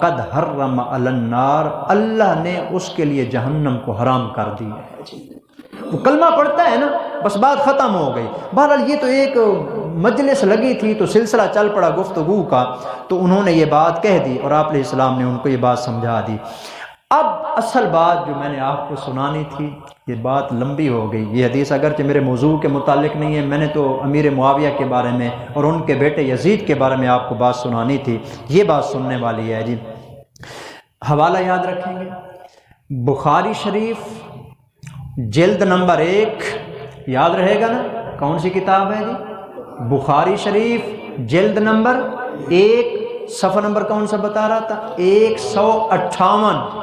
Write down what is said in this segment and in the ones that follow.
قد حرم علی النار، اللہ نے اس کے لیے جہنم کو حرام کر دی ہے۔ وہ کلمہ پڑھتا ہے نا، بس بات ختم ہو گئی۔ بہرحال یہ تو ایک مجلس لگی تھی تو سلسلہ چل پڑا گفتگو کا، تو انہوں نے یہ بات کہہ دی اور آپ علیہ السلام نے ان کو یہ بات سمجھا دی۔ اب اصل بات جو میں نے آپ کو سنانی تھی، یہ بات لمبی ہو گئی۔ یہ حدیث اگرچہ میرے موضوع کے متعلق نہیں ہے، میں نے تو امیر معاویہ کے بارے میں اور ان کے بیٹے یزید کے بارے میں آپ کو بات سنانی تھی، یہ بات سننے والی ہے جی۔ حوالہ یاد رکھیں گے، بخاری شریف جلد نمبر 1، یاد رہے گا نا کون سی کتاب ہے جی؟ بخاری شریف جلد نمبر 1، صفحہ نمبر کون سا بتا رہا تھا؟ 158۔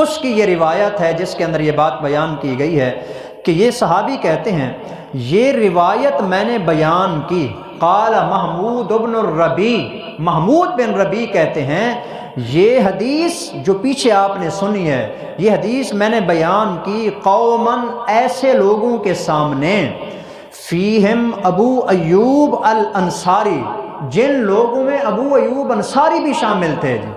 اس کی یہ روایت ہے جس کے اندر یہ بات بیان کی گئی ہے کہ یہ صحابی کہتے ہیں، یہ روایت میں نے بیان کی، قال محمود بن الربیع، محمود بن ربیع کہتے ہیں یہ حدیث جو پیچھے آپ نے سنی ہے، یہ حدیث میں نے بیان کی قومن، ایسے لوگوں کے سامنے، فیہم ابو ایوب الانصاری، جن لوگوں میں ابو ایوب انصاری بھی شامل تھے جی۔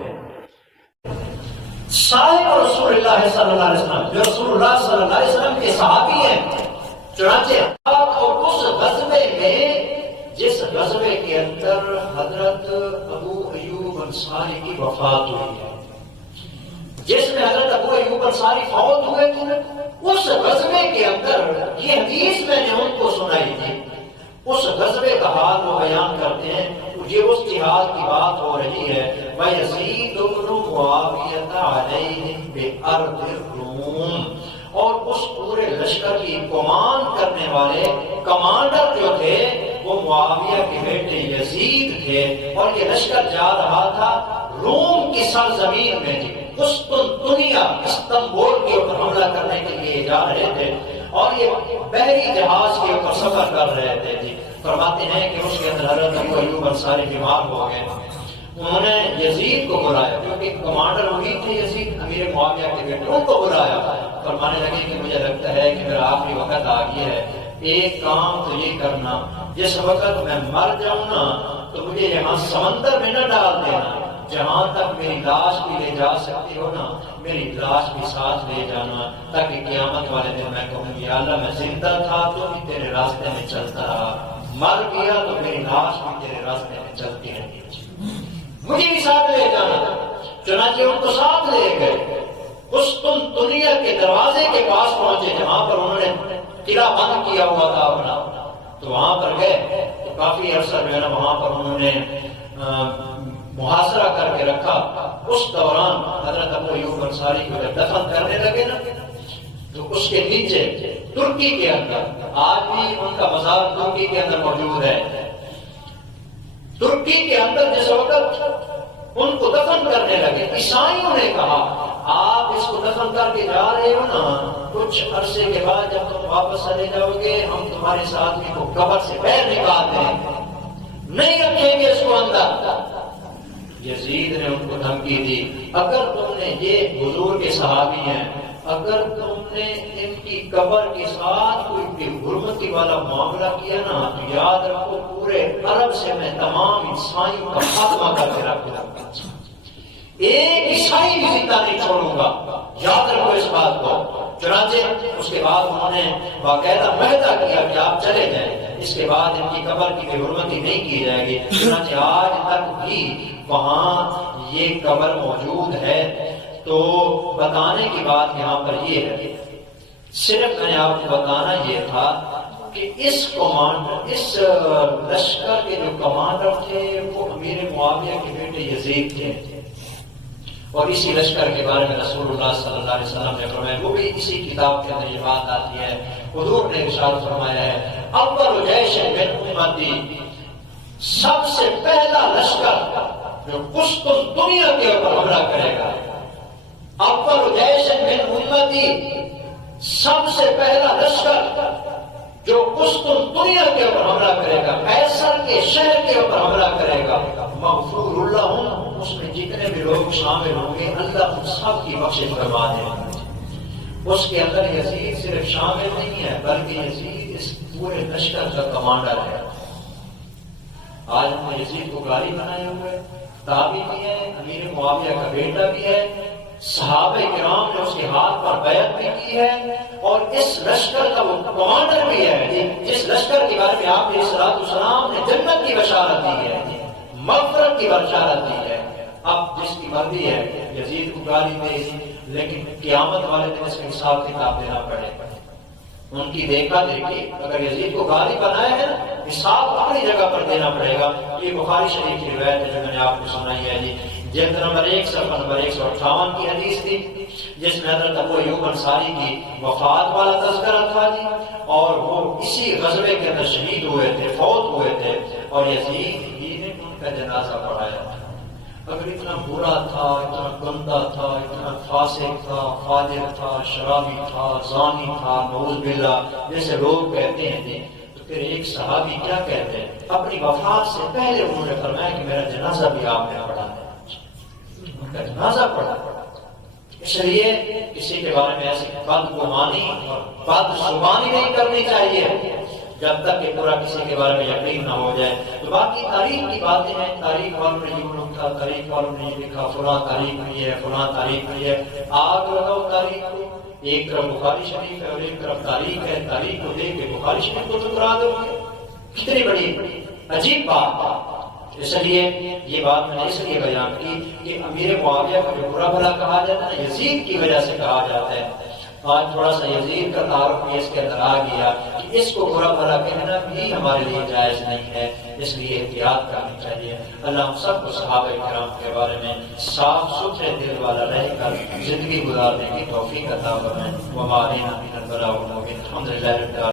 صاحب رسول اللہ صلی اللہ علیہ وسلم، جو رسول اللہ صلی اللہ علیہ وسلم کے صحابی ہیں، چنانچہ اور اس غزوے میں، جس غزوے کے اندر حضرت ابو ایوب انصاری کی وفات ہوئی ہے، جس میں حضرت ابو ایوب انصاری فوت ہوئے تھے، اس غزوے کے اندر یہ حدیث میں نے ان کو سنائی تھی۔ اس غزوے کا حال وہ بیان کرتے ہیں، یہ اس جہاد کی بات ہو رہی ہے، وَيَزِيدُ بْنُ مُعَاوِيَةَ عَلَيْهِمْ بِأَرْضِ الرُّومِ، اور اس پورے لشکر کی کمان کرنے والے کمانڈر جو تھے وہ معاویہ کے بیٹے یزید تھے، اور یہ لشکر جا رہا تھا روم کی سرزمین میں جی، قسطنطنیہ استنبول کے اوپر حملہ کرنے کے لیے جا رہے تھے، اور یہ بحری جہاز کے اوپر سفر کر رہے تھے جی۔ فرماتے ہیں کہ اس کے اندر حضرت ابو ایوب انصاری بیمار ہو گئے، انہوں نے یزید کو بلایا، کیونکہ کمانڈر وہی تھے یزید امیر معاویہ کے بیٹے، ان کو بلایا، فرمانے لگے کہ مجھے لگتا ہے کہ میرا آخری وقت آ گیا ہے، ایک کام تو یہ کرنا، جس وقت میں مر جاؤں نا تو مجھے یہاں سمندر میں نہ ڈال دینا، جہاں تک میری لاش بھی لے جا سکتی ہو نا، میری لاش بھی ساتھ لے جانا، تاکہ قیامت والے دن میں کہوں یا اللہ میں زندہ تھا تو بھی تیرے راستے میں چلتا رہا، مر گیا تو میری لاش بھی تیرے راستے میں چلتی رہی، مجھے بھی ساتھ لے جانا۔ چنانچہ ان کو ساتھ لے گئے، قسطنطنیہ کے دروازے کے پاس پہنچے، جہاں پر انہوں نے قلعہ بند کیا ہوا تھا اپنا، تو وہاں پر گئے تو کافی عرصہ جو ہے نا وہاں پر انہوں نے محاصرہ کر کے رکھا۔ اس دوران حضرت ابو ایوب انصاری کو جب دفن کرنے لگے نا تو اس کے نیچے ترکی کے اندر، آج بھی ان کا مزار ترکی کے اندر موجود ہے، ترکی کے اندر جس وقت ان کو دفن کرنے لگے، عیسائیوں نے کہا آپ اس کو دفن کر کے جا رہے ہو نا، کچھ عرصے کے بعد جب تم واپس چلے جاؤ گے ہم تمہارے ساتھ کو قبر سے باہر نکال دیں گے، نہیں رکھیں گے اس کو اندر۔ یزید نے ان کو دھمکی دی، اگر تم نے، یہ حضور کے صحابی ہیں، اگر تم نے ان کی قبر کے ساتھ کوئی بے حرمتی والا معاملہ کیا نا تو یاد رکھو پورے عرب سے میں تمام عیسائیوں کا خاتمہ کر کے رکھ دوں گا، ایک عیسائی بھی زندہ نہیں چھوڑوں گا، یاد رکھو اس بات کو۔ چنانچہ اس کے بعد انہوں نے باقاعدہ معاہدہ کیا کہ آپ چلے جائیں، اس کے بعد ان کی قبر کی بے حرمتی نہیں کی جائے گی۔ چنانچہ آج تک بھی وہاں یہ قبر موجود ہے۔ تو بتانے کی بات یہاں پر یہ ہے، صرف میں نے آپ کو بتانا یہ تھا کہ اس لشکر کے جو کمانڈر تھے وہ امیر معاویہ کے بیٹے یزید تھے، اور اسی لشکر کے بارے میں رسول اللہ صلی اللہ علیہ وسلم نے فرمایا، وہ بھی اسی کتاب کے اندر یہ بات آتی ہے، حضور نے ارشاد فرمایا ہے اول جیش من امتی، سب سے پہلا لشکر جو قسطنطنیہ کے اوپر حملہ کرے گا، اول جیش من امتی، سب سے پہلا لشکر جو قسطنطنیہ کے اوپر حملہ کرے گا، قیصر کے شہر کے اوپر حملہ کرے گا، مغفور اللہ، اس میں جتنے بھی لوگ شامل ہوں گے اللہ ان سب کی بخشش فرما دے گا۔ اس کے اندر یزید صرف شامل نہیں ہے بلکہ یزید اس پورے لشکر کا کمانڈر ہے۔ آج ہم نے یزید کو گالی بنائے ہوئے، تابعی بھی ہے، امیر معاویہ کا بیٹا بھی ہے، صحابہ کرام نے اس کے ہاتھ پر بیعت بھی کی ہے، اور اس لشکر کا وہ کمانڈر بھی ہے جس لشکر کے بارے میں آپ علیہ الصلوۃ والسلام نے جنت کی بشارت دی ہے، مغفرت کی بشارت دی ہے۔ اب جس کی مرضی ہے یزید کو گالی دے، لیکن قیامت والے دن اس کا حساب کتاب دینا پڑے گا۔ ان کی دیکھا دیکھی اگر یزید کو غالب بنایا ہے نا، حساب اپنی جگہ پر دینا پڑے گا۔ یہ بخاری شریف کی روایت ہے جو میں نے آپ کو سنائی ہے جی، جلد نمبر 1 صفحہ نمبر 158 کی حدیث تھی، جس میں حضرت ابو ایوب انصاری کی وفات والا تذکرہ تھا جی، اور وہ اسی غزوے کے اندر شہید ہوئے تھے، فوت ہوئے تھے، اور یزید ہی نے ان کا جنازہ پڑھایا تھا۔ اگر اتنا برا تھا، اتنا گندا تھا، اتنا فاسق تھا، فاجر تھا، شرابی تھا، زانی تھا، نعوذ باللہ جیسے لوگ کہتے ہیں جی، تو پھر ایک صحابی کیا کہتے ہیں، اپنی وفات سے پہلے انہوں نے فرمایا کہ میرا جنازہ بھی آپ نے پڑھا ہے، ان کا جنازہ پڑھا۔ اس لیے کسی کے بارے میں ایسی بدگمانی اور بد زبانی نہیں کرنی چاہیے جب تک کہ پورا کسی کے بارے میں یقین نہ ہو جائے۔ تو باقی تاریخ کی باتیں ہیں، تاریخ والوں نے یہ لکھا، تاریخ والوں نے یہ لکھا، فلاں تاریخ میں ہے، فلاں تاریخ میں ہے، آگ لگاؤ تاریخ کو، ایک طرف بخاری شریف ہے اور ایک طرف تاریخ ہے، تاریخ کو دیکھ کے بخاری شریف کو ٹکرا دو گے، کتنی بڑی عجیب بات۔ اس لیے یہ بات میں نے اس لیے بیان کی کہ امیر معاویہ کو جو برا بھلا کہا جاتا ہے یزید کی وجہ سے کہا جاتا ہے۔ آج تھوڑا سا یزید کا تعارف بھی اس کے اندر آ گیا کہ اس کو برا بھلا کہنا بھی ہمارے لیے جائز نہیں ہے، اس لیے احتیاط کرنی چاہیے۔ اللہ ہم سب کو صحابہ کرام کے بارے میں صاف ستھرے دل والا رہ کر زندگی گزارنے کی توفیق عطا فرمائے۔ وما علینا الا البلاغ المبین۔ الحمدللہ رب العالمین۔